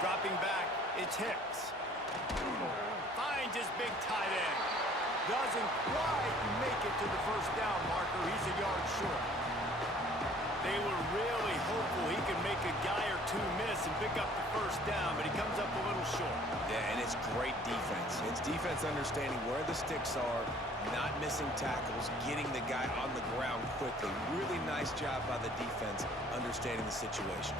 Dropping back, it's Hicks. Finds his big tight end. Doesn't quite make it to the first down marker. He's a yard short. They were really hopeful he could make a guy or two miss and pick up the first down, but he comes up a little short. Yeah, and it's great defense. It's defense understanding where the sticks are, not missing tackles, getting the guy on the ground quickly. Really nice job by the defense understanding the situation.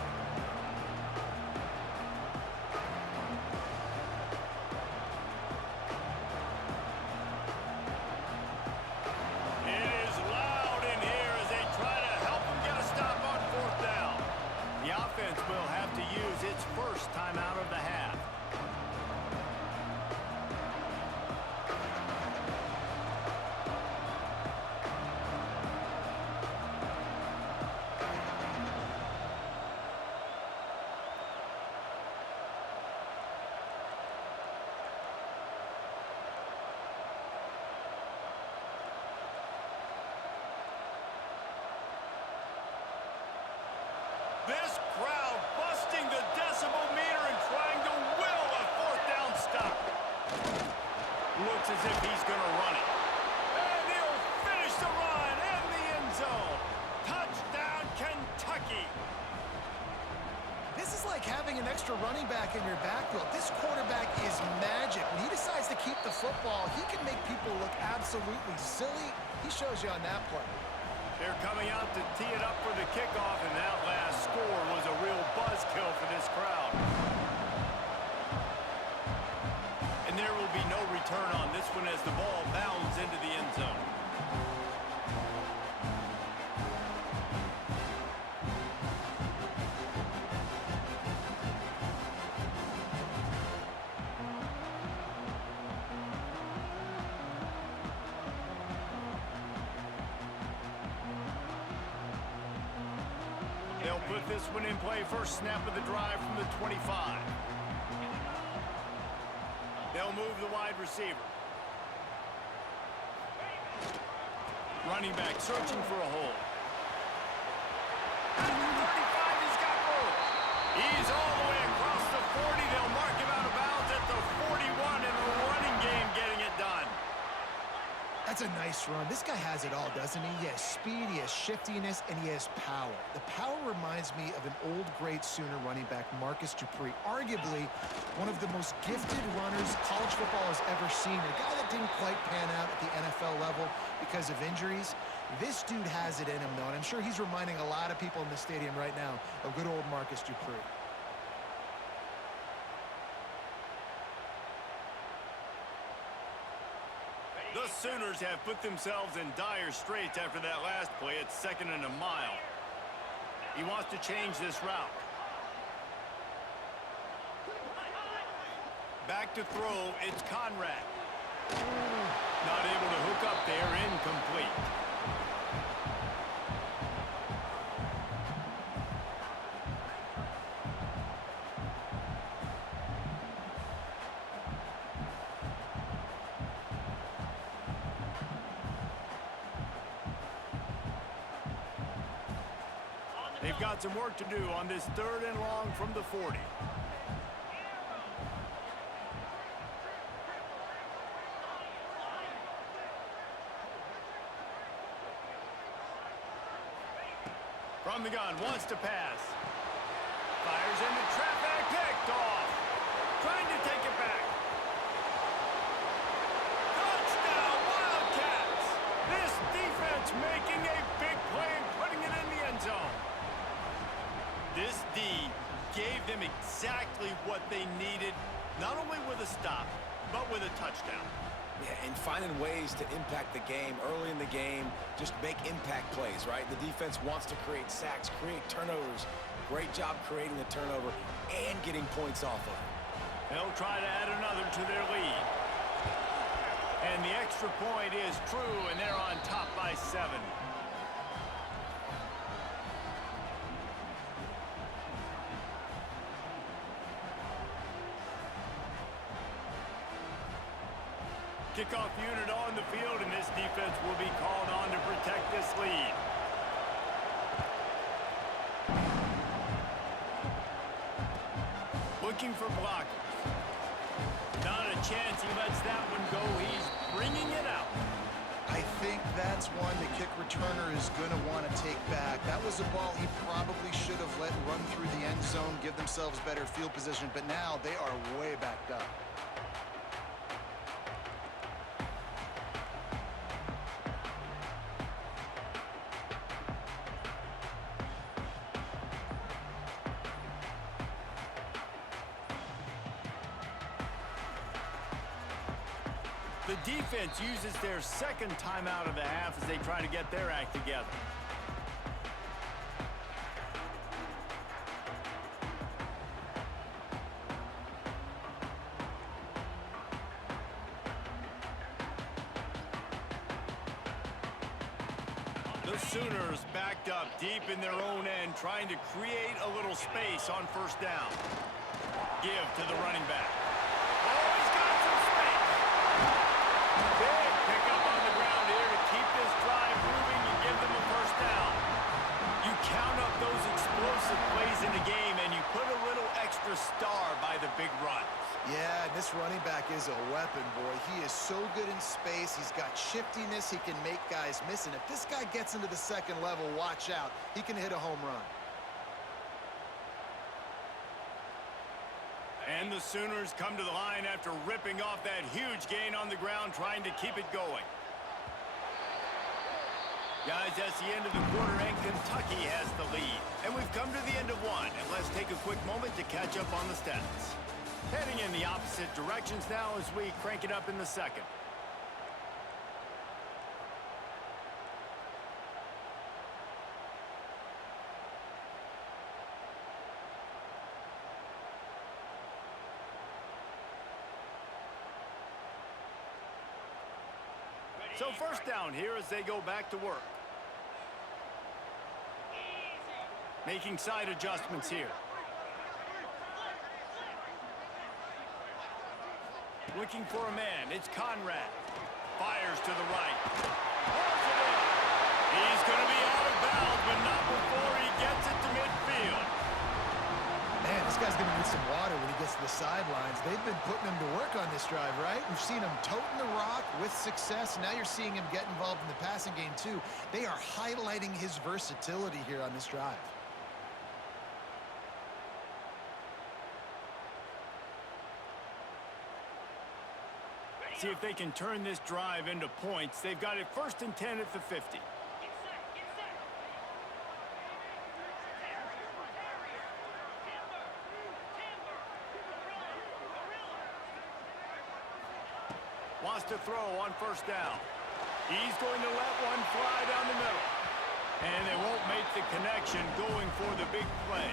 This crowd busting the decibel meter and trying to will a fourth down stop. Looks as if he's going to run it. And he'll finish the run in the end zone. Touchdown, Kentucky. This is like having an extra running back in your backfield. This quarterback is magic. When he decides to keep the football, he can make people look absolutely silly. He shows you on that play. They're coming out to tee it up for the kickoff, and that last score was a real buzzkill for this crowd. And there will be no return on this one as the ball bounds into the end zone. They'll put this one in play. First snap of the drive from the 25. They'll move the wide receiver. Running back searching for a hole. 35, he's got room. He's all the way across the 40. They'll mark him out of bounds at the 41 in the running game, getting it done. That's a nice run. This guy has it all, doesn't he? He has speed, he has shiftiness, and he has power. The power reminds me of an old, great Sooner running back, Marcus Dupree. Arguably one of the most gifted runners college football has ever seen. A guy that didn't quite pan out at the NFL level because of injuries. This dude has it in him, though, and I'm sure he's reminding a lot of people in the stadium right now of good old Marcus Dupree. The Sooners have put themselves in dire straits after that last play. It's 2nd and a mile. He wants to change this route. Back to throw, it's Conrad. Not able to hook up there, incomplete. They've got some work to do on this 3rd and long from the 40. From the gun, wants to pass. Fires into traffic, picked off. Trying to take it back. Touchdown, Wildcats! This defense making a big play and putting it in the end zone. This D gave them exactly what they needed, not only with a stop, but with a touchdown. Yeah, and finding ways to impact the game early in the game, just make impact plays, right? The defense wants to create sacks, create turnovers. Great job creating the turnover and getting points off of it. They'll try to add another to their lead. And the extra point is true, and they're on top by 7. Kickoff unit on the field, and this defense will be called on to protect this lead. looking for blockers. Not a chance he lets that one go. He's bringing it out. I think that's one the kick returner is going to want to take back. That was a ball he probably should have let run through the end zone, give themselves better field position, but now they are way backed up. The defense uses their second timeout of the half as they try to get their act together. The Sooners backed up deep in their own end, trying to create a little space on first down. Give to the running back. Oh, he's got some space. Big pickup on the ground here to keep this drive moving and give them a first down. You count up those explosive plays in the game, and you put a little extra star by the big runs. Yeah, this running back is a weapon, boy. He is so good in space. He's got shiftiness. He can make guys miss. And if this guy gets into the second level, watch out. He can hit a home run. And the Sooners come to the line after ripping off that huge gain on the ground, trying to keep it going. Guys, that's the end of the quarter, and Kentucky has the lead. And we've come to the end of one, and let's take a quick moment to catch up on the stats. Heading in the opposite directions now as we crank it up in the second. So first down here as they go back to work. Making side adjustments here. Looking for a man. It's Conrad. Fires to the right. He's going to be out of bounds, but not before he gets it to midfield. Man, this guy's going to need some water when he gets to the sidelines. They've been putting him to work on this drive, right? We've seen him toting the rock with success. Now you're seeing him get involved in the passing game, too. They are highlighting his versatility here on this drive. See if they can turn this drive into points. They've got it 1st and 10 at the 50. Wants to throw on first down. He's going to let one fly down the middle. And they won't make the connection going for the big play.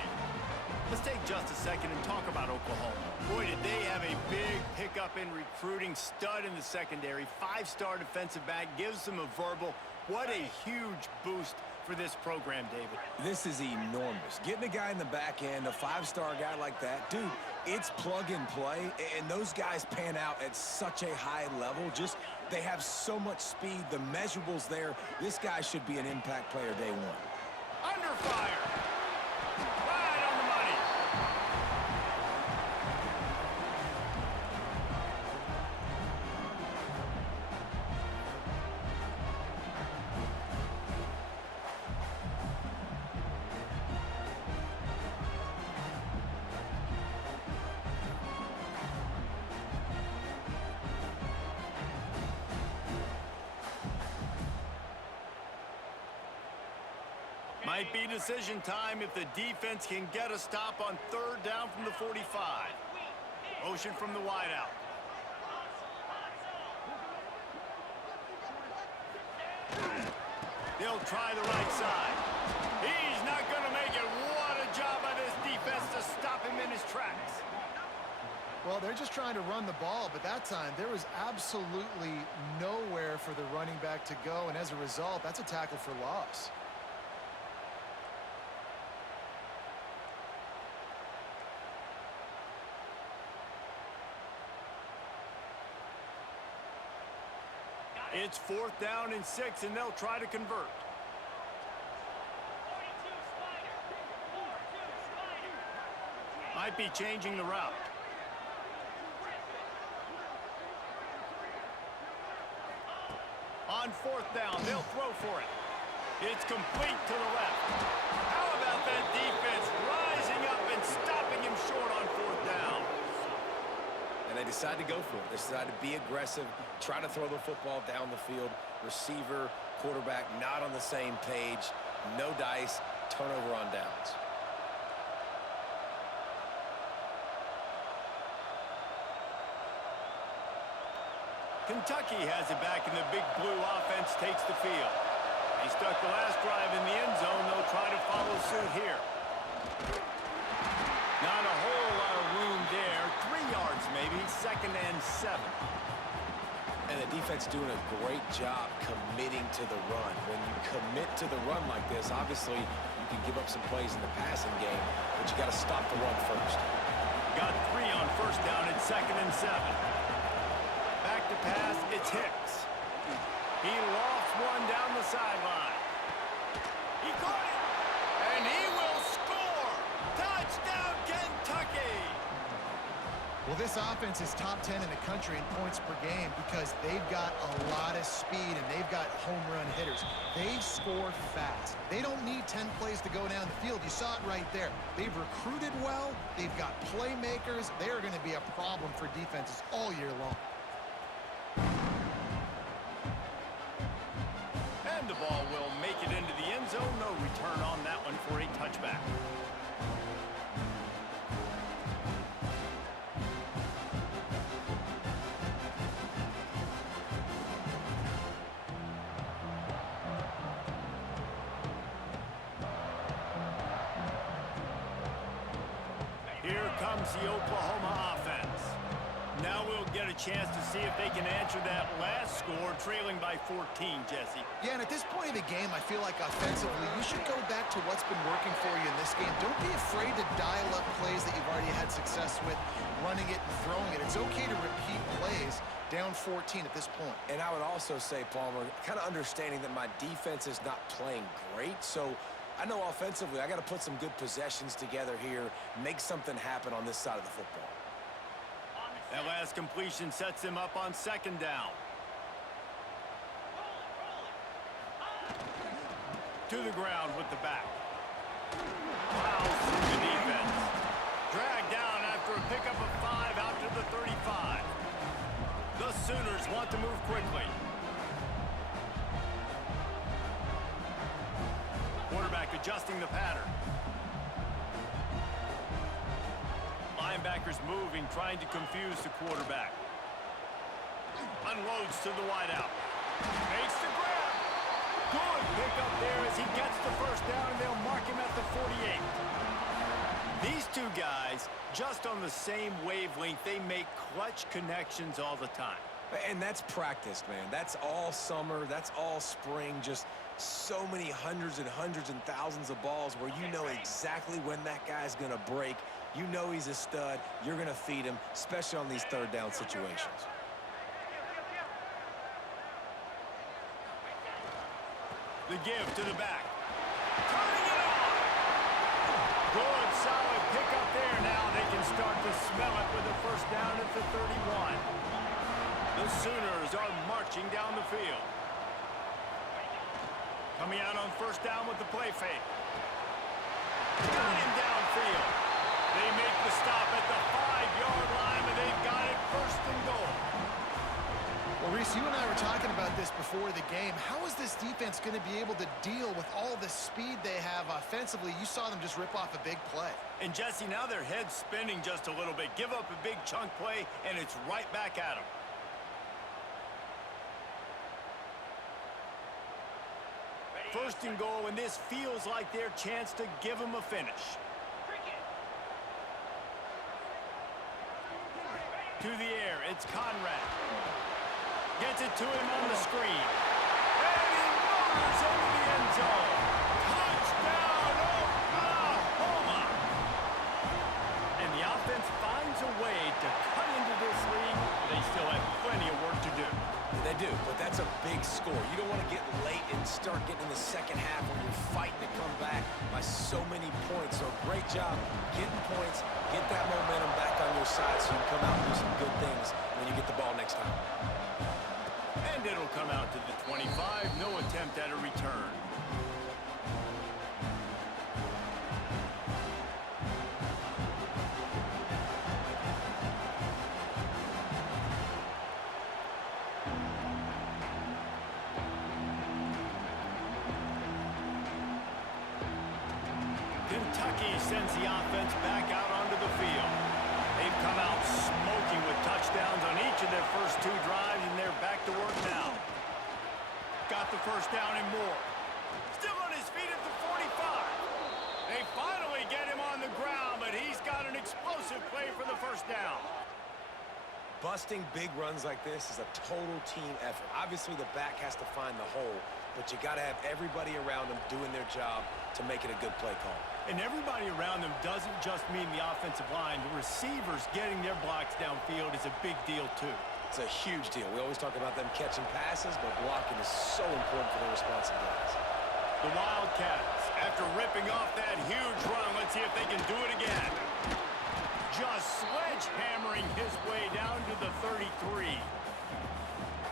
Let's take just a second and talk about Oklahoma. Boy, did they have a big pickup in recruiting. Stud in the secondary. 5-star defensive back. Gives them a verbal. What a huge boost for this program, David. This is enormous. Getting a guy in the back end, a 5-star guy like that, dude, it's plug and play, and those guys pan out at such a high level. Just, they have so much speed. The measurables there. This guy should be an impact player day one. Under fire. Right on the money. Might be decision time if the defense can get a stop on 3rd down from the 45. Motion from the wideout. They'll try the right side. He's not going to make it. What a job by this defense to stop him in his tracks. Well, they're just trying to run the ball, but that time there was absolutely nowhere for the running back to go, and as a result, that's a tackle for loss. It's 4th down and 6, and they'll try to convert. Might be changing the route. On fourth down, they'll throw for it. It's complete to the left. How about that defense rising up and stopping him short on fourth down? And they decide to go for it. They decide to be aggressive, try to throw the football down the field. Receiver, quarterback, not on the same page. No dice, turnover on downs. Kentucky has it back, and the big blue offense takes the field. He stuck the last drive in the end zone. They'll try to follow suit here. Not a whole lot of room there. 3 yards maybe, 2nd and 7. And the defense doing a great job committing to the run. When you commit to the run like this, obviously you can give up some plays in the passing game, but you got to stop the run first. Got 3 on first down and 2nd and 7. Back to pass, it's Hicks. He lofts one down the sideline. He caught it, and he will score! Touchdown, Kentucky! Well, this offense is top 10 in the country in points per game because they've got a lot of speed and they've got home run hitters. They score fast. They don't need 10 plays to go down the field. You saw it right there. They've recruited well. They've got playmakers. They are going to be a problem for defenses all year long. And the ball will make it into the end zone. No return on that one for a touchback. Here comes the Oklahoma offense. Now we'll get a chance to see if they can answer that last score, trailing by 14, Jesse. Yeah, and at this point of the game, I feel like offensively, you should go back to what's been working for you in this game. Don't be afraid to dial up plays that you've already had success with, running it and throwing it. It's okay to repeat plays down 14 at this point. And I would also say, Palmer, kind of understanding that my defense is not playing great, so I know offensively I got to put some good possessions together here, make something happen on this side of the football. That last completion sets him up on 2nd down. To the ground with the back. Fouls through the defense. Dragged down after a pickup of 5 out to the 35. The Sooners want to move quickly. Quarterback adjusting the pattern. Linebackers moving, trying to confuse the quarterback. Unloads to the wideout. Makes the grab. Good pickup there as he gets the first down, and they'll mark him at the 48. These two guys, just on the same wavelength, they make clutch connections all the time. And that's practice, man. That's all summer. That's all spring. Just so many hundreds and hundreds and thousands of balls where you know exactly when that guy's going to break. You know he's a stud. You're going to feed him, especially on these 3rd down situations. The give to the back. Turning it on. Good, solid pickup there. Now they can start to smell it with a first down at the 31. The Sooners are marching down the field. Coming out on first down with the play fake. Got him downfield. They make the stop at the 5-yard line, and they've got it 1st and goal. Well, Reese, you and I were talking about this before the game. How is this defense going to be able to deal with all the speed they have offensively? You saw them just rip off a big play. And, Jesse, now their head's spinning just a little bit. Give up a big chunk play, and it's right back at them. First and goal, and this feels like their chance to give them a finish. To the air, it's Conrad. Gets it to him on the screen. And he motors into the end zone. Touchdown, Oklahoma! And the offense finds a way to cut into this lead they still have plenty of work to do. They do, but that's a big score. You don't want to get late and start getting in the second half when you're fighting to come back by so many points. So great job getting points, get that momentum back on your side so you can come out and do some good things when you get the ball next time. And it'll come out to the 25. No attempt at a return. Kentucky sends the offense back out onto the field. They've come out smoking with touchdowns on each of their first 2 drives, and they're back to work now. Got the first down and more. Still on his feet at the 45. They finally get him on the ground, but he's got an explosive play for the first down. Busting big runs like this is a total team effort. Obviously, the back has to find the hole, but you got to have everybody around them doing their job to make it a good play call. And everybody around them doesn't just mean the offensive line. The receivers getting their blocks downfield is a big deal, too. It's a huge deal. We always talk about them catching passes, but blocking is so important for their responsibilities. The Wildcats, after ripping off that huge run, let's see if they can do it again. Just sledgehammering his way down to the 33.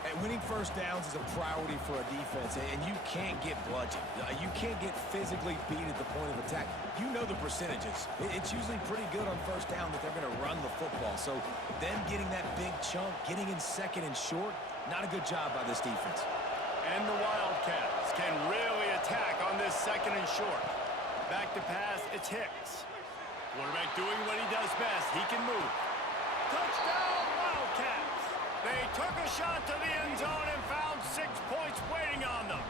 And winning first downs is a priority for a defense, and you can't get bludgeoned. You can't get physically beat at the point of attack. You know the percentages. It's usually pretty good on first down that they're going to run the football. So them getting that big chunk, getting in second and short, not a good job by this defense. And the Wildcats can really attack on this second and short. Back to pass, it's Hicks. Quarterback doing what he does best. He can move. Touchdown, Wildcats! They took a shot to the end zone and found 6 points waiting on them.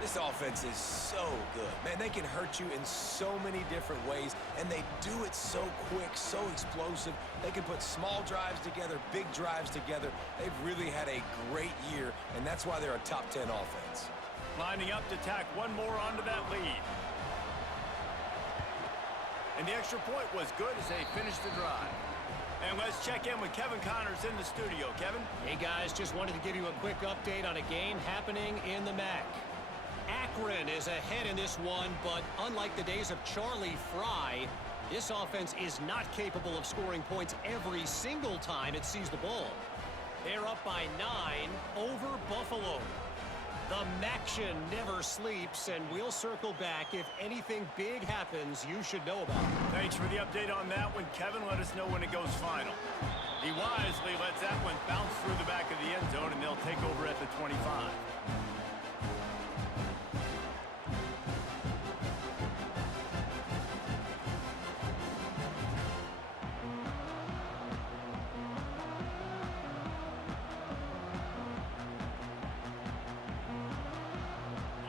This offense is so good. Man, they can hurt you in so many different ways, and they do it so quick, so explosive. They can put small drives together, big drives together. They've really had a great year, and that's why they're a top 10 offense. Lining up to tack one more onto that lead. And the extra point was good as they finished the drive. And let's check in with Kevin Connors in the studio. Kevin? Hey, guys, just wanted to give you a quick update on a game happening in the MAC. Akron is ahead in this one, but unlike the days of Charlie Fry, this offense is not capable of scoring points every single time it sees the ball. They're up by 9 over Buffalo. The MACtion never sleeps, and we'll circle back if anything big happens you should know about. Thanks for the update on that one, Kevin. Let us know when it goes final. He wisely lets that one bounce through the back of the end zone, and they'll take over at the 25.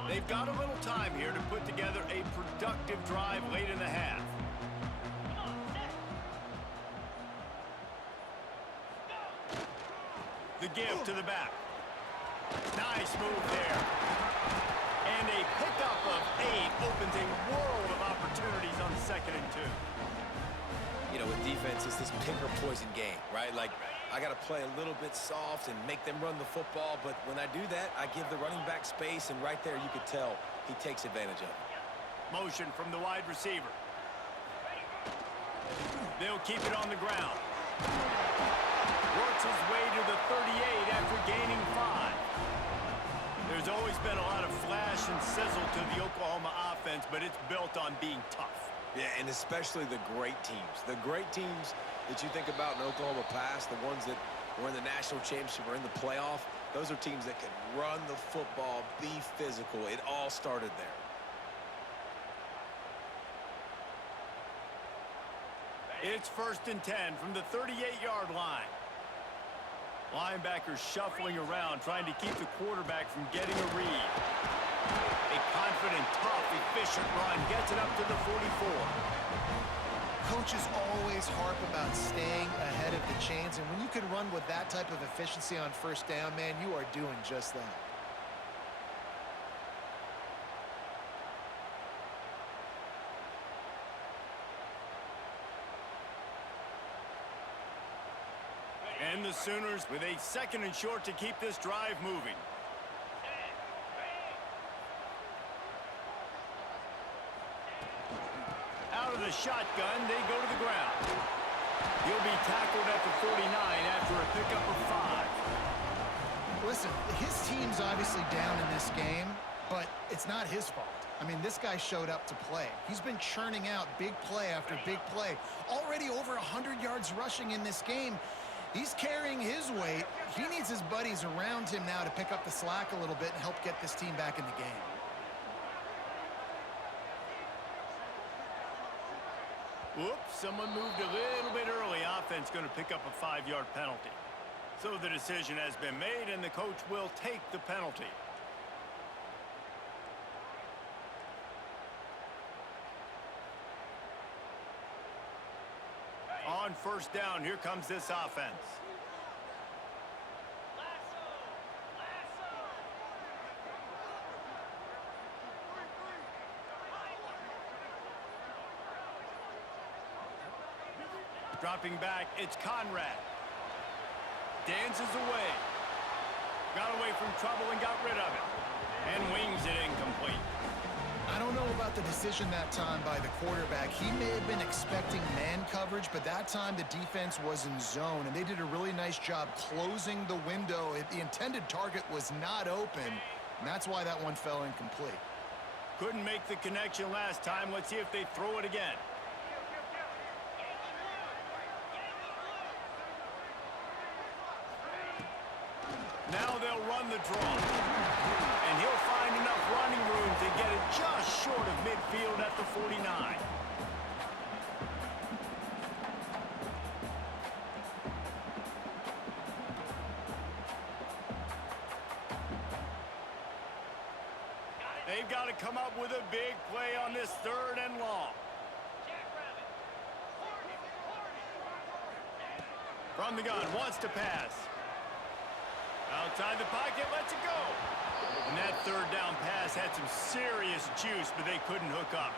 They've got a little time here to put together a productive drive late in the half. The give to the back. Nice move there. And a pickup of 8 opens a world of opportunities on 2nd and 2. You know, with defense, it's this pick or poison game, right? Like, I got to play a little bit soft and make them run the football, but when I do that, I give the running back space, and right there you could tell he takes advantage of it. Motion from the wide receiver. They'll keep it on the ground. Works his way to the 38 after gaining 5. There's always been a lot of flash and sizzle to the Oklahoma offense, but it's built on being tough. Yeah, and especially the great teams. The great teams that you think about in Oklahoma past, the ones that were in the national championship or in the playoff, those are teams that can run the football, be physical. It all started there. It's 1st and 10 from the 38-yard line. Linebackers shuffling around, trying to keep the quarterback from getting a read. A confident, tough, efficient run gets it up to the 44. Coaches always harp about staying ahead of the chains, and when you can run with that type of efficiency on first down, man, you are doing just that. And the Sooners with a 2nd and short to keep this drive moving. Out of the shotgun, they go to the ground. He'll be tackled at the 49 after a pickup of 5. Listen, his team's obviously down in this game, but it's not his fault. I mean, this guy showed up to play. He's been churning out big play after big play. Already over 100 yards rushing in this game. He's carrying his weight. He needs his buddies around him now to pick up the slack a little bit and help get this team back in the game. Whoops, someone moved a little bit early. Offense going to pick up a 5-yard penalty. So the decision has been made, and the coach will take the penalty. On 1st down, here comes this offense. Dropping back, it's Conrad. Dances away. Got away from trouble and got rid of it. And wings it incomplete. I don't know about the decision that time by the quarterback. He may have been expecting man coverage, but that time the defense was in zone, and they did a really nice job closing the window. The intended target was not open, and that's why that one fell incomplete. Couldn't make the connection last time. Let's see if they throw it again. Now they'll run the draw. And he'll find enough running room to get it just short of midfield at the 49. They've got to come up with a big play on this 3rd and long. From the gun, wants to pass. Outside the pocket, lets it go. And that 3rd down pass had some serious juice, but they couldn't hook up.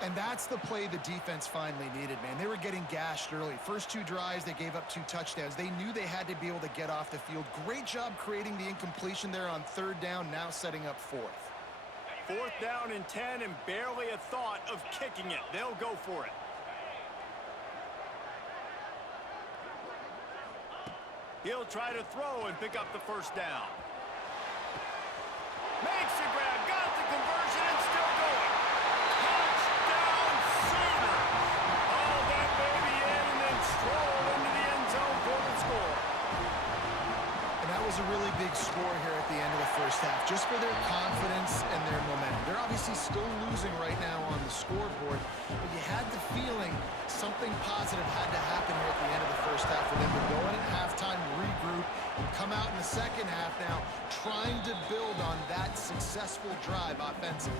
And that's the play the defense finally needed, man. They were getting gashed early. First 2 drives, they gave up 2 touchdowns. They knew they had to be able to get off the field. Great job creating the incompletion there on 3rd down, now setting up 4th. 4th down and 10, and barely a thought of kicking it. They'll go for it. He'll try to throw and pick up the 1st down. Makes the grab, got the conversion, and still going. Touchdown, Sooners! Hauled that baby in and then strolled into the end zone for the score. And that was a really big score here at the end of the 1st half, just for their confidence and their momentum. They're obviously still losing right now on the scoreboard, but you had the feeling something positive had to happen here at the end of the 1st half for them to go in at halftime, regroup, and come out in the 2nd half now trying to build on that successful drive offensively.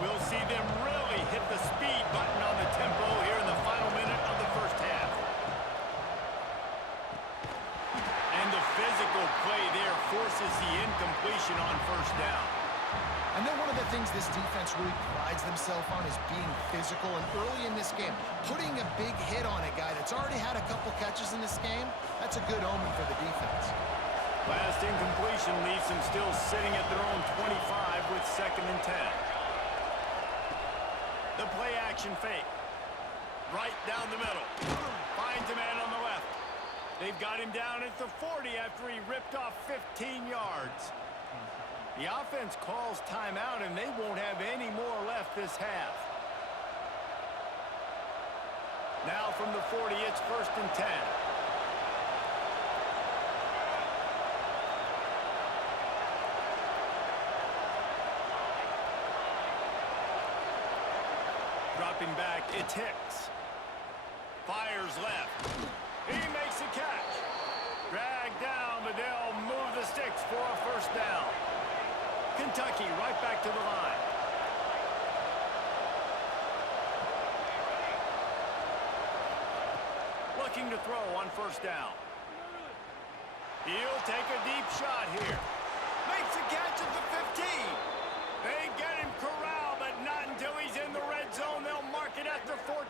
We'll see them really hit the speed button on the tempo here in the final minute of the 1st half. And the physical play there forces the incompletion on 1st down. I know one of the things this defense really prides themselves on is being physical, and early in this game, putting a big hit on a guy that's already had a couple catches in this game, that's a good omen for the defense. Last incompletion leaves them still sitting at their own 25 with 2nd and 10. The play action fake. Right down the middle. Finds a man on the left. They've got him down at the 40 after he ripped off 15 yards. The offense calls timeout, and they won't have any more left this half. Now from the 40, it's 1st and 10. Dropping back, it's Hicks. Fires left. He makes a catch. Dragged down, but they'll move the sticks for a 1st down. Kentucky right back to the line. Looking to throw on 1st down. He'll take a deep shot here. Makes the catch at the 15. They get him corralled, but not until he's in the red zone. They'll mark it at the 14.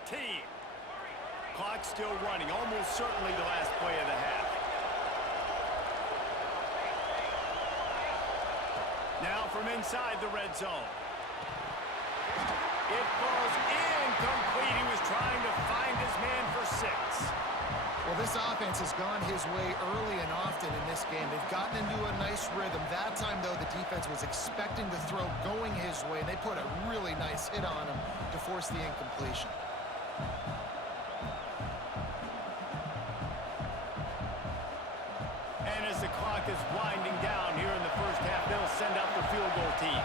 Clock still running, almost certainly the last play of the half. Now from inside the red zone. It falls incomplete. He was trying to find his man for 6. Well, this offense has gone his way early and often in this game. They've gotten into a nice rhythm. That time, though, the defense was expecting the throw going his way, and they put a really nice hit on him to force the incompletion. And as the clock is winding down here in the first half, they'll send out the field goal team.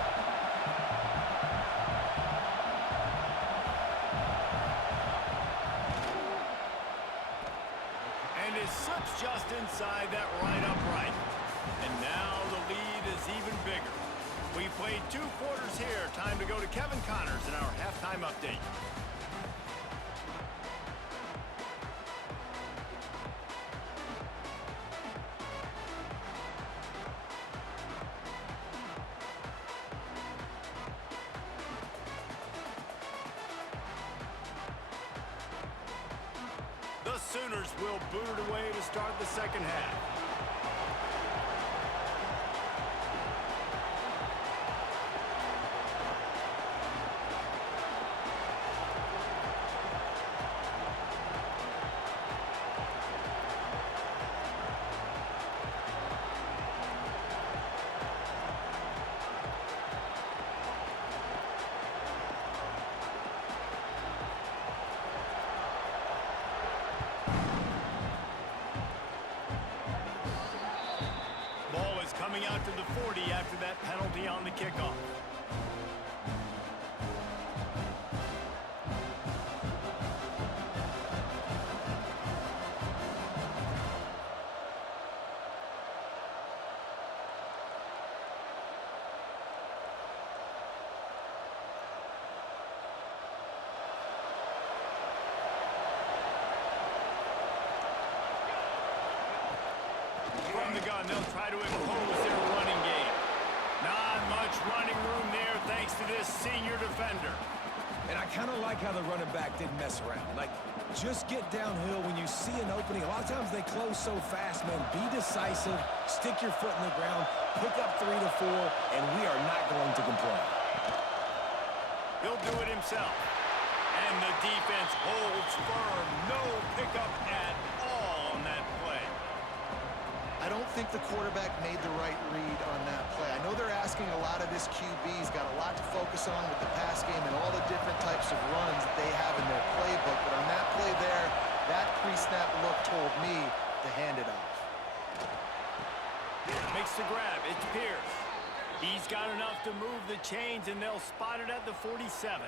And it slips just inside that right upright. And now the lead is even bigger. We played 2 quarters here. Time to go to Kevin Connors in our halftime update. The Sooners will boot it away to start the second half. Coming out to the 40 after that penalty on the kickoff. From the gun, they'll try to impose their running game. Not much running room there thanks to this senior defender. And I kind of like how the running back didn't mess around. Like, just get downhill when you see an opening. A lot of times they close so fast, man. Be decisive, stick your foot in the ground, pick up 3 to 4, and we are not going to complain. He'll do it himself. And the defense holds firm. No pickup at all on that play. I don't think the quarterback made the right read on that play. I know they're asking a lot of this QB. He's got a lot to focus on with the pass game and all the different types of runs that they have in their playbook. But on that play there, that pre-snap look told me to hand it off. Makes the grab. It's Pierce. He's got enough to move the chains, and they'll spot it at the 47.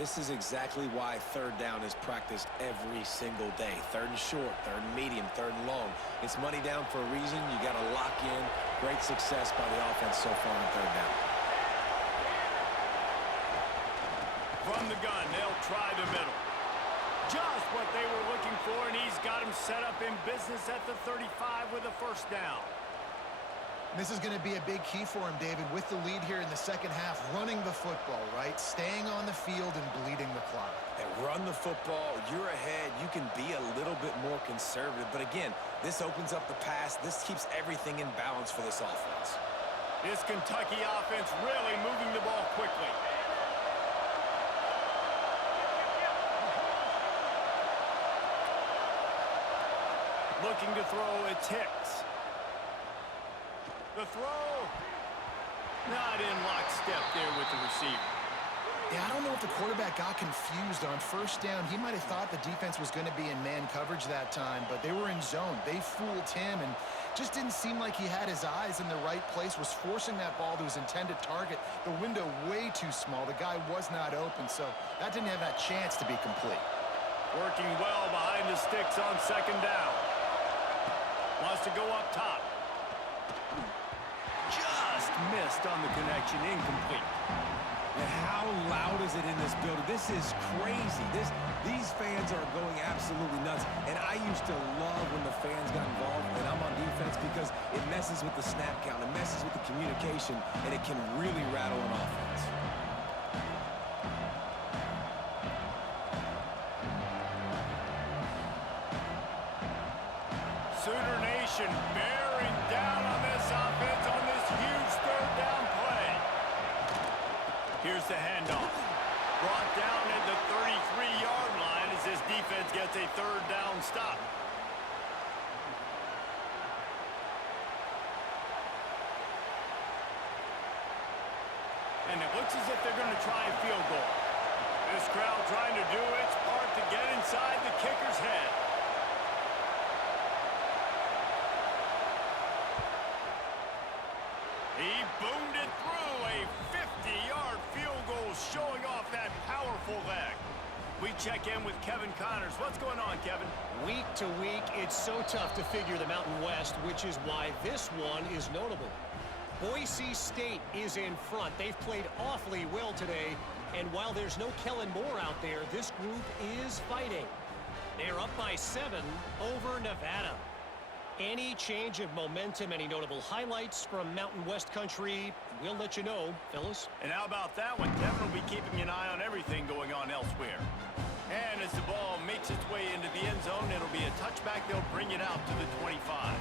This is exactly why 3rd down is practiced every single day. 3rd and short, 3rd and medium, 3rd and long. It's money down for a reason. You got to lock in. Great success by the offense so far on 3rd down. From the gun, they'll try the middle. Just what they were looking for, and he's got him set up in business at the 35 with a 1st down. This is going to be a big key for him, David, with the lead here in the second half, running the football, right? Staying on the field and bleeding the clock. And run the football, you're ahead, you can be a little bit more conservative. But again, this opens up the pass. This keeps everything in balance for this offense. This Kentucky offense really moving the ball quickly. Looking to throw, it's Hicks. The throw, not in lockstep there with the receiver. Yeah, I don't know if the quarterback got confused on 1st down. He might have thought the defense was going to be in man coverage that time, but they were in zone. They fooled him and just didn't seem like he had his eyes in the right place, was forcing that ball to his intended target. The window way too small. The guy was not open, so that didn't have that chance to be complete. Working well behind the sticks on 2nd down. Wants to go up top. Just missed on the connection, incomplete. And how loud is it in this building? This is crazy. These fans are going absolutely nuts. And I used to love when the fans got involved when I'm on defense because it messes with the snap count, it messes with the communication, and it can really rattle an offense. Sooner Nation bearing down on this offense on this huge third down play. Here's the handoff. Brought down at the 33-yard line as this defense gets a third down stop. And it looks as if they're going to try a field goal. This crowd trying to do its part to get inside the kicker's head. He boomed it through a 50-yard field goal, showing off that powerful leg. We check in with Kevin Connors. What's going on, Kevin? Week to week, it's so tough to figure the Mountain West, which is why this one is notable. Boise State is in front. They've played awfully well today, and while there's no Kellen Moore out there, this group is fighting. They're up by 7 over Nevada. Any change of momentum, any notable highlights from Mountain West country, we'll let you know, fellas. And how about that one? Kevin will be keeping an eye on everything going on elsewhere. And as the ball makes its way into the end zone, it'll be a touchback. They'll bring it out to the 25.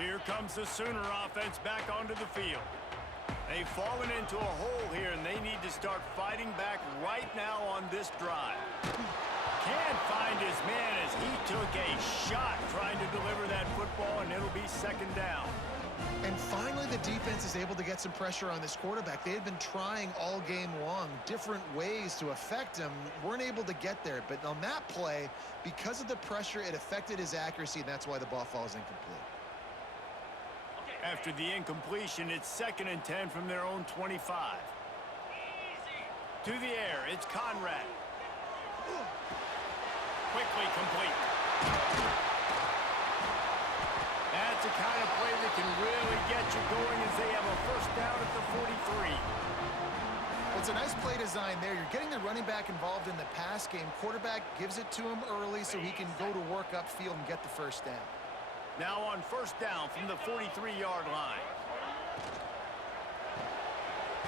Here comes the Sooner offense back onto the field. They've fallen into a hole here, and they need to start fighting back right now on this drive. Can't find his man as he took a shot trying to deliver that football, and it'll be second down. And finally, the defense is able to get some pressure on this quarterback. They had been trying all game long, different ways to affect him, weren't able to get there. But on that play, because of the pressure, it affected his accuracy, and that's why the ball falls incomplete. After the incompletion, it's 2nd and 10 from their own 25. To the air, it's Conrad. Quickly complete. That's the kind of play that can really get you going as they have a first down at the 43. Well, it's a nice play design there. You're getting the running back involved in the pass game. Quarterback gives it to him early so he can go to work upfield and get the first down. Now on first down from the 43-yard line.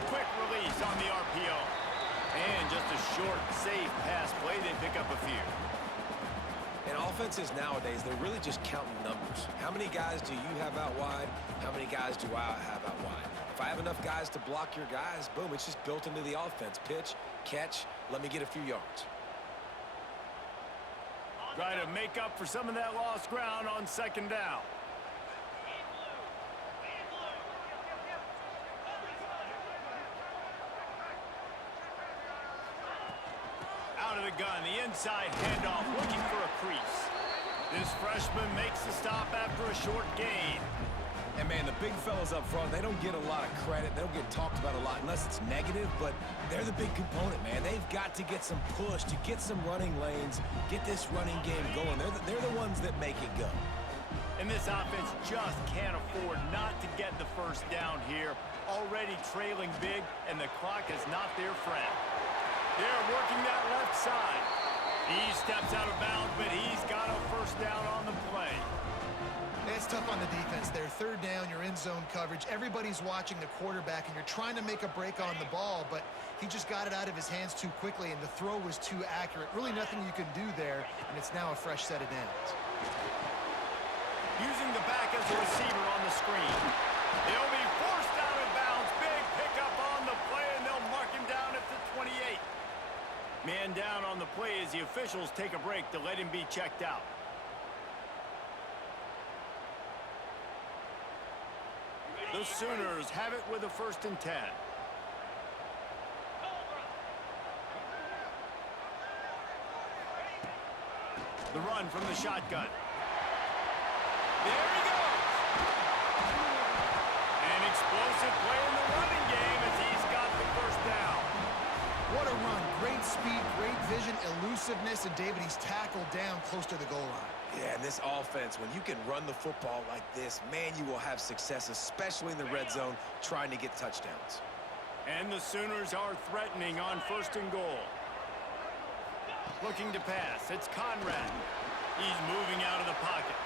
Quick release on the RPO. And just a short, safe pass play. They pick up a few. And offenses nowadays, they're really just counting numbers. How many guys do you have out wide? How many guys do I have out wide? If I have enough guys to block your guys, boom, it's just built into the offense. Pitch, catch, let me get a few yards. Try to make up for some of that lost ground on second down. Out of the gun, the inside handoff, looking for a crease. This freshman makes the stop after a short gain. And, man, the big fellas up front, they don't get a lot of credit. They don't get talked about a lot unless it's negative, but they're the big component, man. They've got to get some push, to get some running lanes, get this running game going. They're the ones that make it go. And this offense just can't afford not to get the first down here. Already trailing big, and the clock is not their friend. They're working that left side. He steps out of bounds, but he's got a first down on the play. It's tough on the defense there. Third down, you're in zone coverage. Everybody's watching the quarterback, and you're trying to make a break on the ball, but he just got it out of his hands too quickly, and the throw was too accurate. Really nothing you can do there, and it's now a fresh set of downs. Using the back as a receiver on the screen. He'll be forced out of bounds. Big pickup on the play, and they'll mark him down at the 28. Man down on the play as the officials take a break to let him be checked out. The Sooners have it with a 1st and 10. The run from the shotgun. There he goes. An explosive play in the running game as he's got the first down. What a run. Great speed, great vision, elusiveness. this, and David, he's tackled down close to the goal line. Yeah, and this offense, when you can run the football like this, man, you will have success, especially in the red zone, trying to get touchdowns. And the Sooners are threatening on 1st and goal. Looking to pass. It's Conrad. He's moving out of the pocket.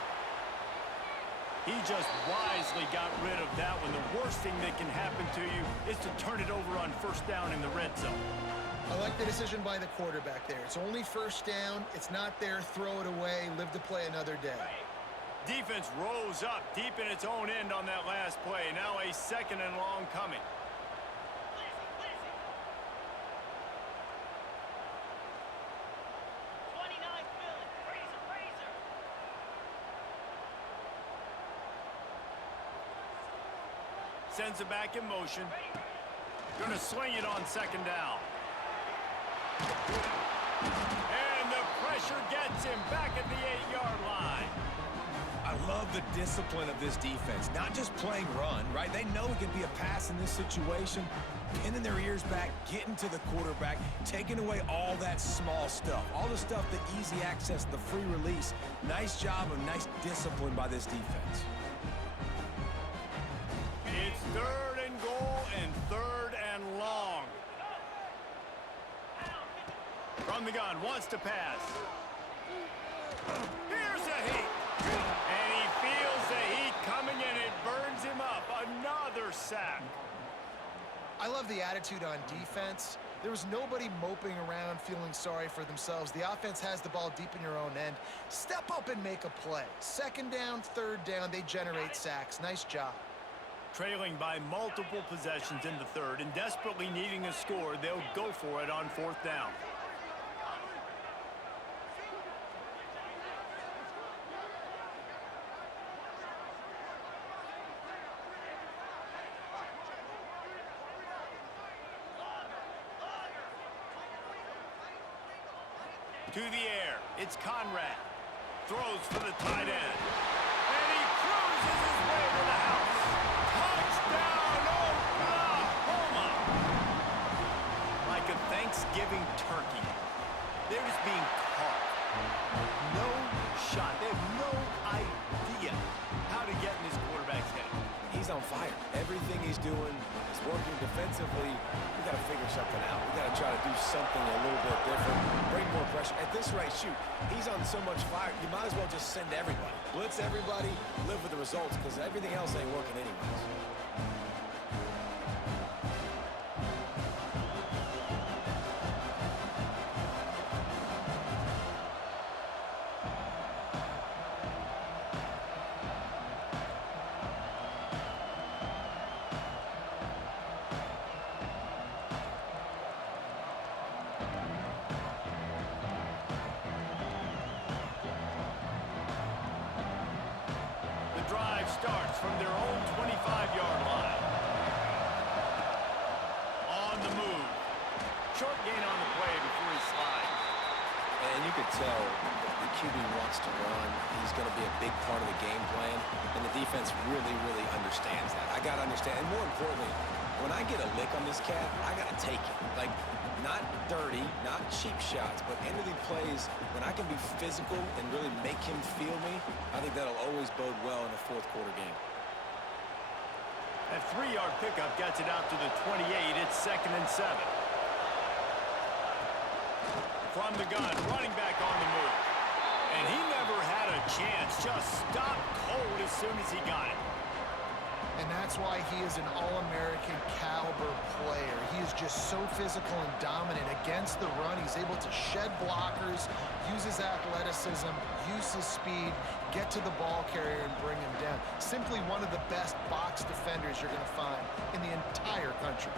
He just wisely got rid of that one. The worst thing that can happen to you is to turn it over on 1st down in the red zone. I like the decision by the quarterback there. It's only 1st down. It's not there. Throw it away. Live to play another day. Defense rose up deep in its own end on that last play. Now a 2nd and long coming. Sends it back in motion. Gonna sling it on 2nd down. And the pressure gets him back at the 8-yard line. I love the discipline of this defense. Not just playing run, right? They know it can be a pass in this situation. Pinning their ears back, getting to the quarterback, taking away all that small stuff. All the stuff, the easy access, the free release. Nice job of nice discipline by this defense. It's 3rd and goal and 3rd and long. From the gun, wants to pass. Here's a heat. And he feels the heat coming and it burns him up. Another sack. I love the attitude on defense. There was nobody moping around feeling sorry for themselves. The offense has the ball deep in your own end. Step up and make a play. 2nd down, 3rd down, they generate sacks. Nice job. Trailing by multiple possessions in the 3rd and desperately needing a score, they'll go for it on 4th down. To the air, it's Conrad. Throws for the tight end. And he cruises his way to the house. Touchdown, Oklahoma! Like a Thanksgiving turkey. They're just being caught. No shot. They have no idea how to get in this quarterback's head. He's on fire. Everything he's doing is working defensively. We got to figure something out. We got to try to do something a little bit different. Bring more pressure. At this rate, shoot, he's on so much fire, you might as well just send everybody. Blitz everybody, live with the results, because everything else ain't working anyways. Drive starts from their own 25-yard line. On the move. Short gain on the play before he slides. And you could tell the QB wants to run. He's going to be a big part of the game plan. And the defense really, really understands that. I got to understand. And more importantly, when I get a lick on this cat, I got to take it. Like, not dirty, not cheap shots, but end of the plays, when I can be physical and really make him feel me, I think that'll always bode well in a 4th quarter game. That 3-yard pickup gets it out to the 28. It's 2nd and 7. From the gun, running back on the move. And he never had a chance. Just stopped cold as soon as he got it. And that's why he is an All-American caliber player. He is just so physical and dominant against the run. He's able to shed blockers, use his athleticism, use his speed, get to the ball carrier and bring him down. Simply one of the best box defenders you're going to find in the entire country.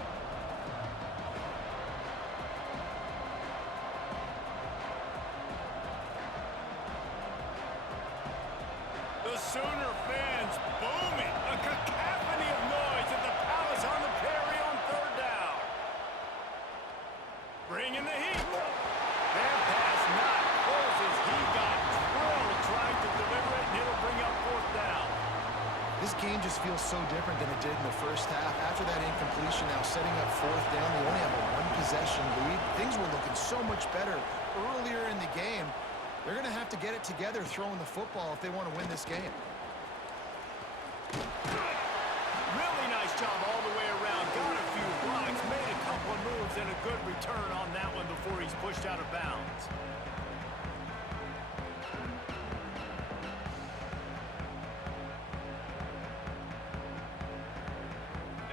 The Sooner fans booming. A cacophony of noise at the Palace on the Prairie on 3rd down. Bringing the heat. That pass not close as he got drilled trying to deliver it, and it'll bring up 4th down. This game just feels so different than it did in the first half. After that incompletion, now setting up fourth down, they only have a one-possession lead. Things were looking so much better earlier in the game. They're going to have to get it together throwing the football if they want to win this game. Really nice job all the way around. Got a few blocks, made a couple of moves, and a good return on that one before he's pushed out of bounds.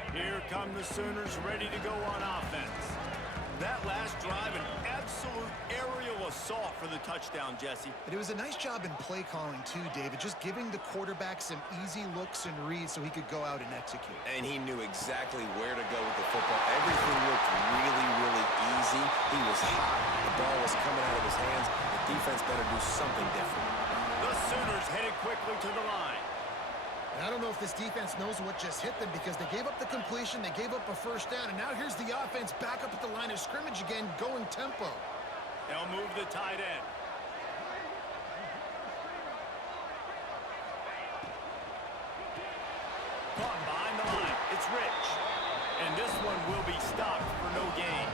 Here come the Sooners ready to go on offense. That last drive, an absolute aerial assault for the touchdown, Jesse. And it was a nice job in play calling too, David, just giving the quarterback some easy looks and reads so he could go out and execute. And he knew exactly where to go with the football. Everything looked really, really easy. He was hot. The ball was coming out of his hands. The defense better do something different. The Sooners headed quickly to the line. And I don't know if this defense knows what just hit them because they gave up the completion, they gave up a first down, and now here's the offense back up at the line of scrimmage again, going tempo. They'll move the tight end. Caught behind the line. It's Rich. And this one will be stopped for no gain.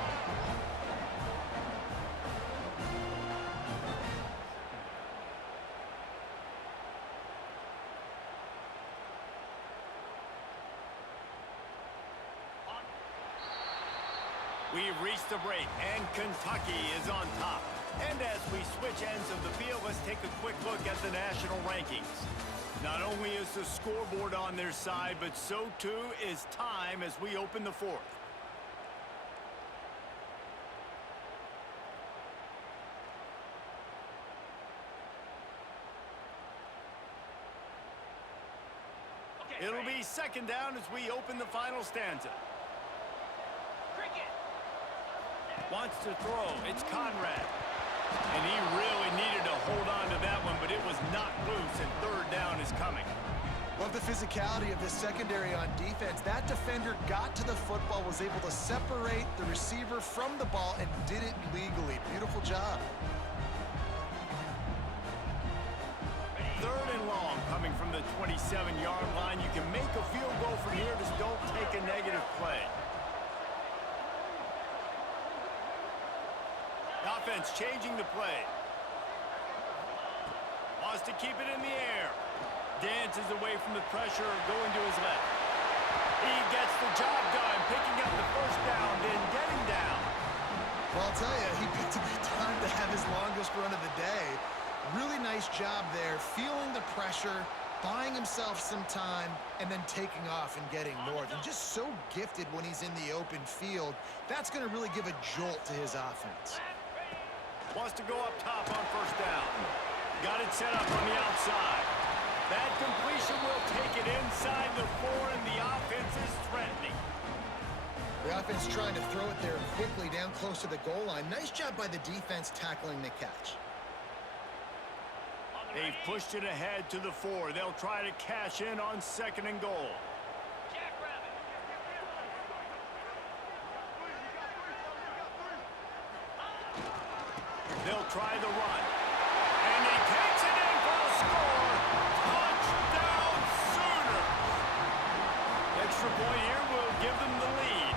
We've reached the break, and Kentucky is on top. And as we switch ends of the field, let's take a quick look at the national rankings. Not only is the scoreboard on their side, but so too is time as we open the fourth. It'll be second down as we open the final stanza. Wants to throw. It's Conrad. And he really needed to hold on to that one, but it was not loose, and third down is coming. Love the physicality of this secondary on defense. That defender got to the football, was able to separate the receiver from the ball, and did it legally. Beautiful job. Third and long coming from the 27-yard line. You can make a field goal from here, just don't take a negative play. Offense changing the play. Wants to keep it in the air. Dances away from the pressure, going to his left. He gets the job done, picking up the first down, then getting down. Well, I'll tell you, he picked a good time to have his longest run of the day. Really nice job there, feeling the pressure, buying himself some time, and then taking off and getting north. And just so gifted when he's in the open field. That's going to really give a jolt to his offense. Wants to go up top on first down. Got it set up on the outside. That completion will take it inside the 4, and the offense is threatening. The offense trying to throw it there quickly down close to the goal line. Nice job by the defense tackling the catch. They've pushed it ahead to the 4. They'll try to cash in on second and goal. They'll try the run. And he takes it in for a score. Touchdown, Sooners. Extra point here will give them the lead.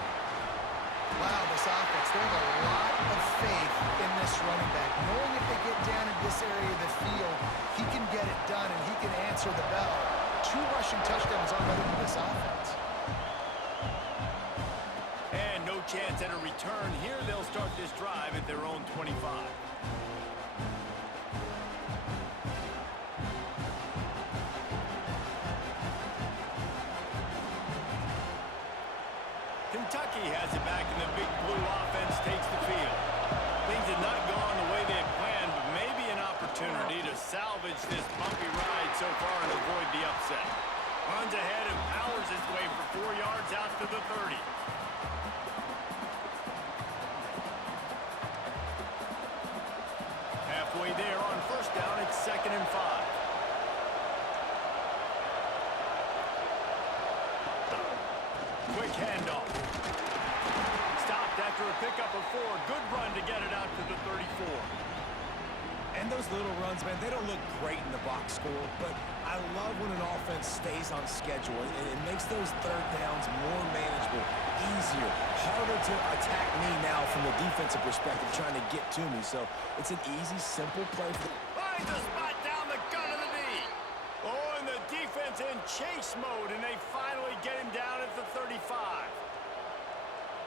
Wow, this offense, they have a lot of faith in this running back. Knowing if they get down in this area of the field, he can get it done and he can answer the bell. 2 rushing touchdowns already for this offense. And no chance at a return. Here they'll start this drive at their own 25. Kentucky has it back, and the big blue offense takes the field. Things had not gone the way they had planned, but maybe an opportunity to salvage this bumpy ride so far and avoid the upset. Runs ahead and powers his way for 4 yards out to the 30. Halfway there on first down, it's second and 5. Quick handoff. Stopped after a pickup of 4. Good run to get it out to the 34. And those little runs, man, they don't look great in the box score, but I love when an offense stays on schedule, and it makes those third downs more manageable, easier, harder to attack me now from the defensive perspective, trying to get to me. So it's an easy, simple play. Finds a spot down the gun of the knee. Oh, and the defense in chase mode, and they finally get him down at the 35.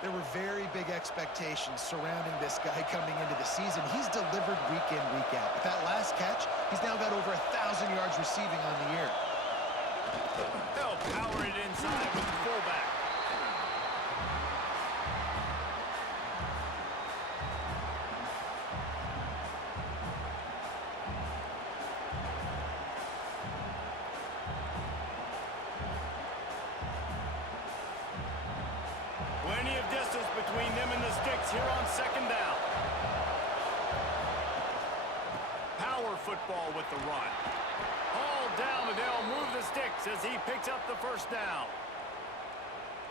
There were very big expectations surrounding this guy coming into the season. He's delivered week in, week out. With that last catch, he's now got over 1,000 yards receiving on the year. They'll power it inside with the fullback. Plenty of distance between them and the sticks here on second down. Power football with the run. All down, and they'll move the sticks as he picks up the first down.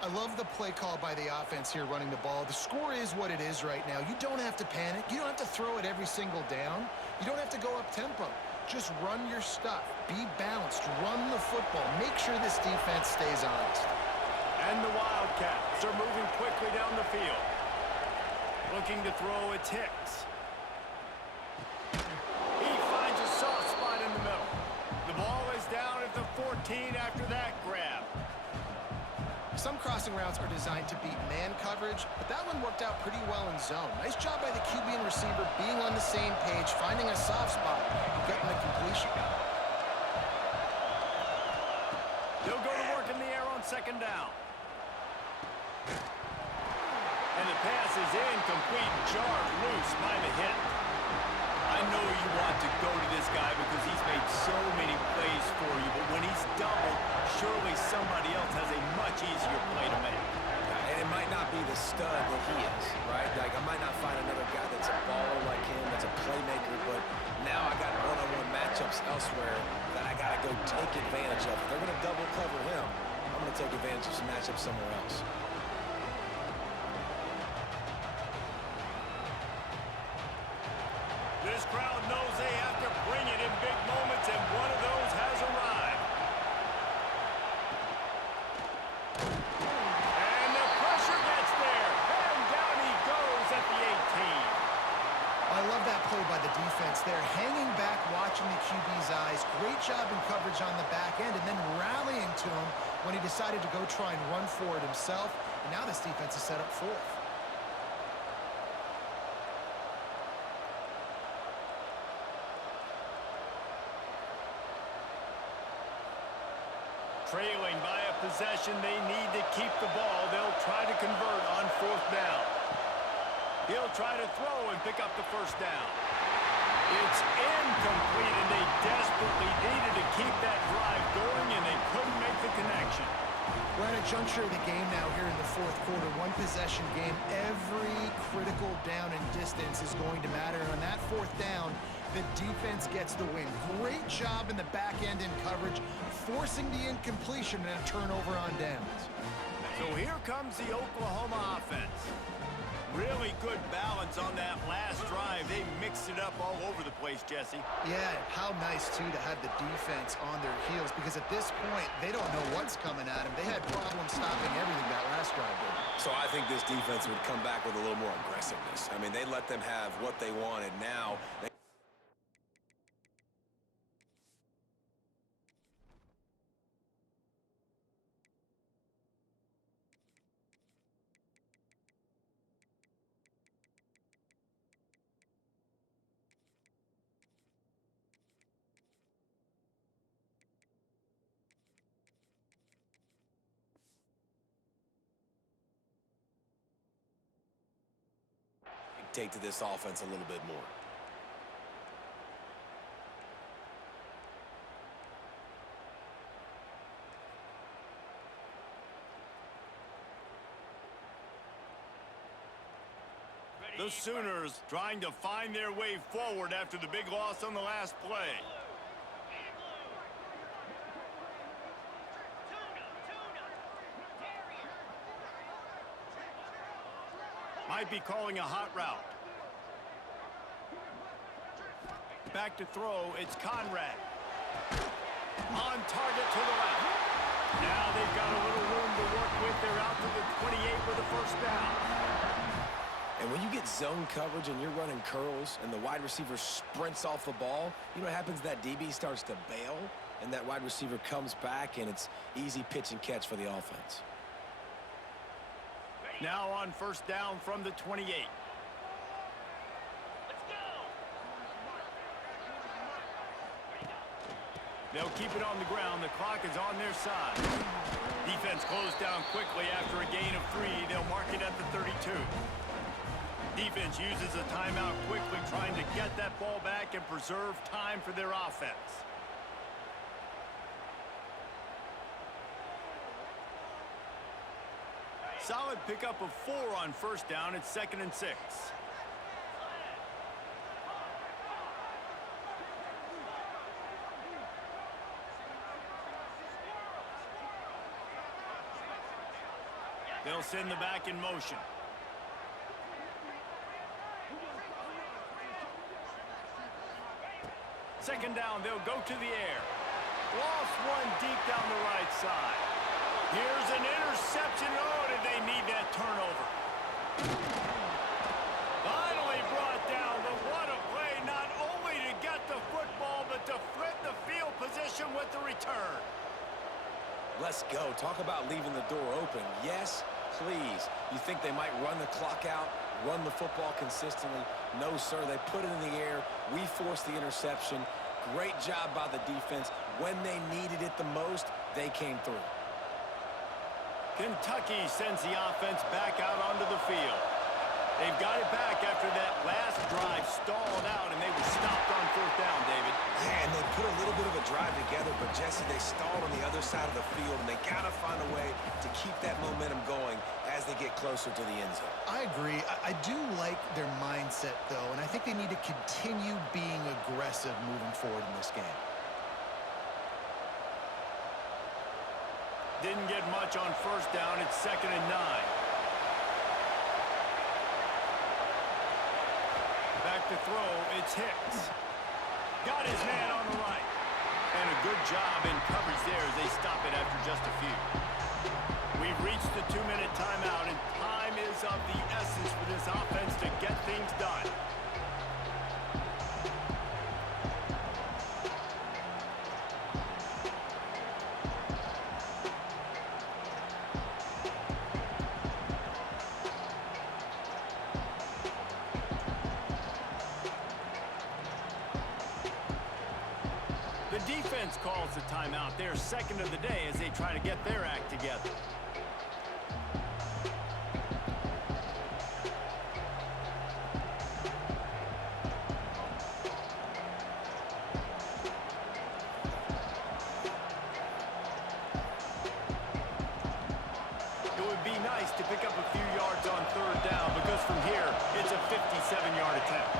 I love the play call by the offense here running the ball. The score is what it is right now. You don't have to panic. You don't have to throw it every single down. You don't have to go up tempo. Just run your stuff. Be balanced. Run the football. Make sure this defense stays honest. And the Wildcats are moving quickly down the field. Looking to throw, it's Hicks. He finds a soft spot in the middle. The ball is down at the 14 after that grab. Some crossing routes are designed to beat man coverage, but that one worked out pretty well in zone. Nice job by the QB and receiver being on the same page, finding a soft spot, and getting the completion. He'll go to work in the air on second down. And the pass is incomplete, jarred loose by the hit. I know you want to go to this guy because he's made so many plays for you, but when he's doubled, surely somebody else has a much easier play to make. And it might not be the stud that he is, right? Like, I might not find another guy that's a baller like him, that's a playmaker, but now I got one-on-one matchups elsewhere that I got to go take advantage of. If they're going to double cover him, I'm going to take advantage of some matchups somewhere else. This crowd knows they have to bring it in big moments, and one of those has arrived. And the pressure gets there, and down he goes at the 18. I love that play by the defense there. Hanging back, watching the QB's eyes. Great job in coverage on the back end, and then rallying to him when he decided to go try and run for it himself. And now this defense is set up fourth. Trailing by a possession, they need to keep the ball. They'll try to convert on fourth down. He'll try to throw and pick up the first down. It's incomplete, and they desperately needed to keep that drive going, and they couldn't make the connection. We're at a juncture of the game now here in the fourth quarter. One possession game. Every critical down and distance is going to matter. And on that fourth down, the defense gets the win. Great job in the back end in coverage, forcing the incompletion and a turnover on downs. So here comes the Oklahoma offense. Really good balance on that last drive. They mixed it up all over the place, Jesse. Yeah, how nice, too, to have the defense on their heels, because at this point, they don't know what's coming at them. They had problems stopping everything that last drive did. So I think this defense would come back with a little more aggressiveness. I mean, they let them have what they wanted. Now they take to this offense a little bit more. The Sooners trying to find their way forward after the big loss on the last play. Might be calling a hot route. Back to throw, it's Conrad. On target to the left. zone coverage and you're running curls and the wide receiver sprints off the ball, you know what happens? That DB starts to bail, and that wide receiver comes back, and it's easy pitch and catch for the offense. Now on first down from the 28. They'll keep it on the ground. The clock is on their side. Defense closed down quickly after a gain of 3. They'll mark it at the 32. Defense uses a timeout quickly, trying to get that ball back and preserve time for their offense. Solid pickup of 4 on first down. It's 2nd and 6. They'll send the back in motion. Second down, they'll go to the air. Lost one deep down the right side. Here's an interception. Oh, did they need that turnover? Finally brought down, but what a play, not only to get the football, but to flip the field position with the return. Let's go. Talk about leaving the door open. Yes, please. You think they might run the clock out, run the football consistently? No, sir. They put it in the air. We forced the interception. Great job by the defense. When they needed it the most, they came through. Kentucky sends the offense back out onto the field. They've got it back after that last drive stalled out, and they were stopped on fourth down, David. Yeah, and they put a little bit of a drive together, but Jesse, they stalled on the other side of the field, and they got to find a way to keep that momentum going as they get closer to the end zone. I agree. I do like their mindset, though, and I think they need to continue being aggressive moving forward in this game. Didn't get much on first down. It's 2nd and 9. Back to throw, it's Hicks. Got his man on the right. And a good job in coverage there as they stop it after just a few. We've reached the 2-minute timeout, and time is of the essence for this offense to get things done. The defense calls the timeout. They're second of the day as they try to get their act together. It would be nice to pick up a few yards on third down because from here, it's a 57-yard attempt.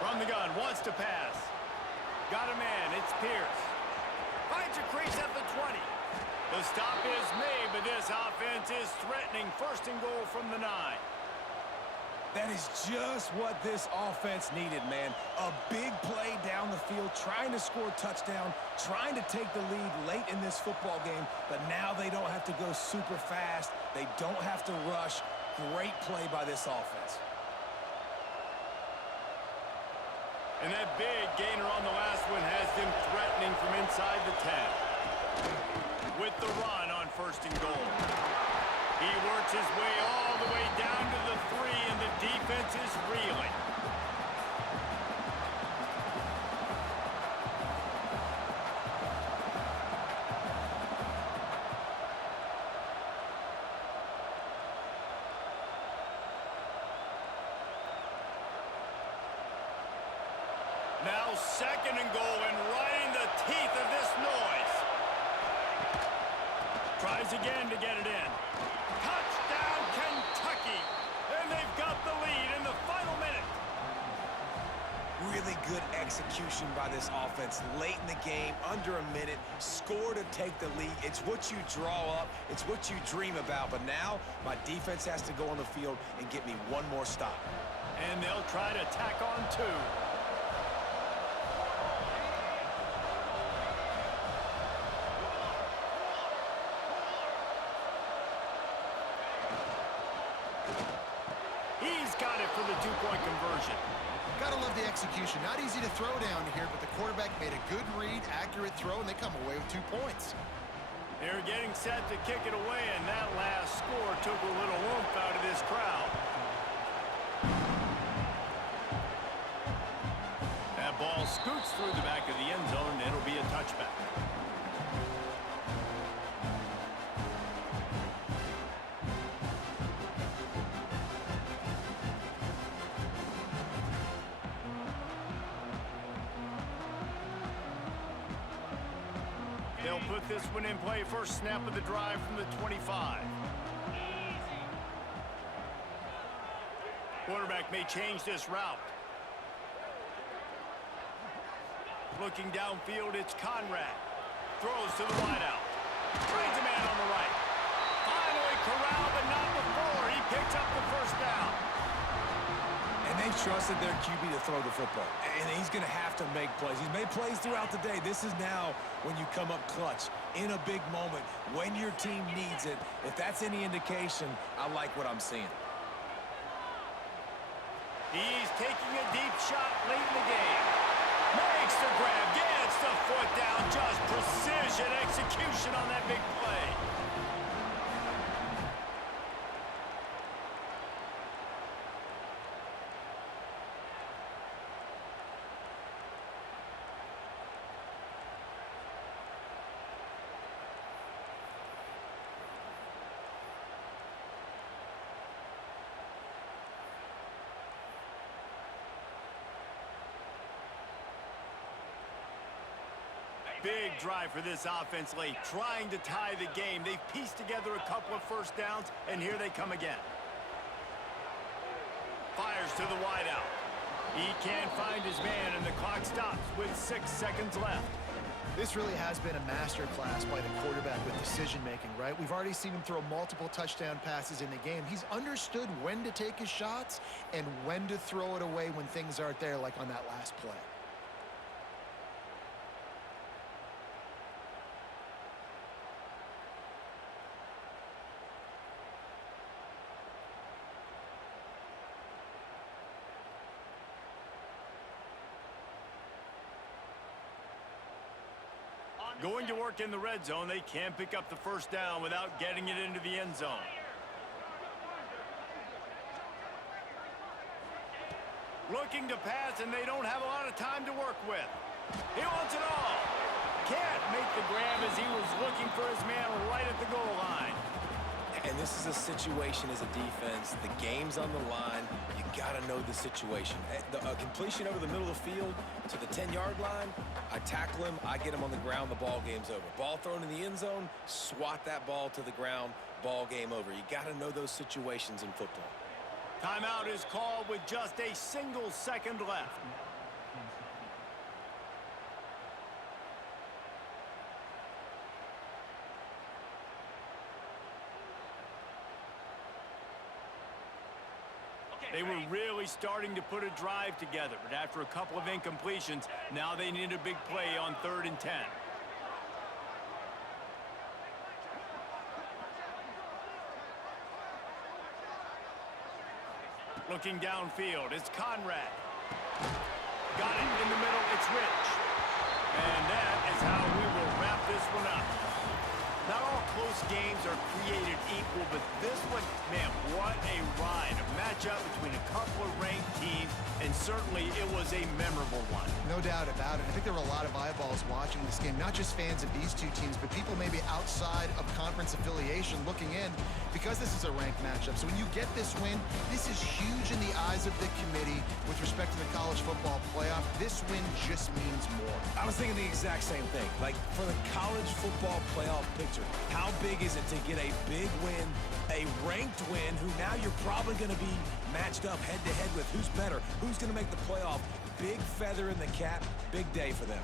From the gun, wants to pass. Got a man, it's Pierce. Finds a crease at the 20. The stop is made, but this offense is threatening. 1st and goal from the 9. That is just what this offense needed, man. A big play down the field, trying to score a touchdown, trying to take the lead late in this football game, but now they don't have to go super fast. They don't have to rush. Great play by this offense. And that big gainer on the last one has them threatening from inside the 10. With the run on 1st and goal. He works his way all the way down to the 3, and the defense is reeling. Now 2nd and goal, and right in the teeth of this noise. Tries again to get it in. Touchdown, Kentucky! And they've got the lead in the final minute. Really good execution by this offense. Late in the game, under a minute, score to take the lead. It's what you draw up. It's what you dream about. But now, my defense has to go on the field and get me one more stop. And they'll try to tack on 2. got it for the two-point conversion. Gotta love the execution. Not easy to throw down here, but the quarterback made a good read, accurate throw, and they come away with 2 points. They're getting set to kick it away, and that last score took a little oomph out of this crowd. That ball scoots through the back of the end zone, and it'll be a touchback. They'll put this one in play. First snap of the drive from the 25. Quarterback may change this route. Looking downfield, it's Conrad. Throws to the wideout. Finds a man on the right. Finally corralled, but not before. He picks up the first down. And they've trusted their QB to throw the football. And he's going to have to make plays. He's made plays throughout the day. This is now when you come up clutch in a big moment when your team needs it. If that's any indication, I like what I'm seeing. He's taking a deep shot late in the game. Makes the grab, gets the foot down. Just precision execution on that big play. Big drive for this offense late, trying to tie the game. They've pieced together a couple of first downs, and here they come again. Fires to the wideout. He can't find his man, and the clock stops with 6 seconds left. This really has been a master class by the quarterback with decision-making, right? We've already seen him throw multiple touchdown passes in the game. He's understood when to take his shots and when to throw it away when things aren't there, like on that last play. Going to work in the red zone, they can't pick up the first down without getting it into the end zone. Looking to pass, and they don't have a lot of time to work with. He wants it all. Can't make the grab as he was looking for his man right at the goal line. And this is a situation as a defense. The game's on the line. You got to know the situation. A completion over the middle of the field to the 10-yard line, I tackle him, I get him on the ground, the ball game's over. Ball thrown in the end zone, swat that ball to the ground, ball game over. You got to know those situations in football. Timeout is called with just a single second left. They were really starting to put a drive together, but after a couple of incompletions, now they need a big play on 3rd and 10. Looking downfield, it's Conrad. Got it in the middle, it's Rich. And that is how we will wrap this one up. Not all close games are created equal, but this one, man, what a ride. A matchup between a couple of ranked teams, and certainly it was a memorable one. No doubt about it. I think there were a lot of eyeballs watching this game, not just fans of these two teams, but people maybe outside of conference affiliation looking in, because this is a ranked matchup. So when you get this win, this is huge in the eyes of the committee with respect to the college football playoff. This win just means more. I was thinking the exact same thing. Like, for the college football playoff picture, how big is it to get a big win, a ranked win, who now you're probably going to be matched up head-to-head with who's better, who's going to make the playoff. Big feather in the cap, big day for them.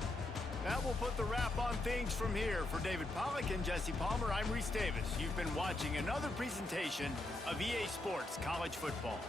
That will put the wrap on things from here. For David Pollack and Jesse Palmer, I'm Reese Davis. You've been watching another presentation of EA Sports College Football.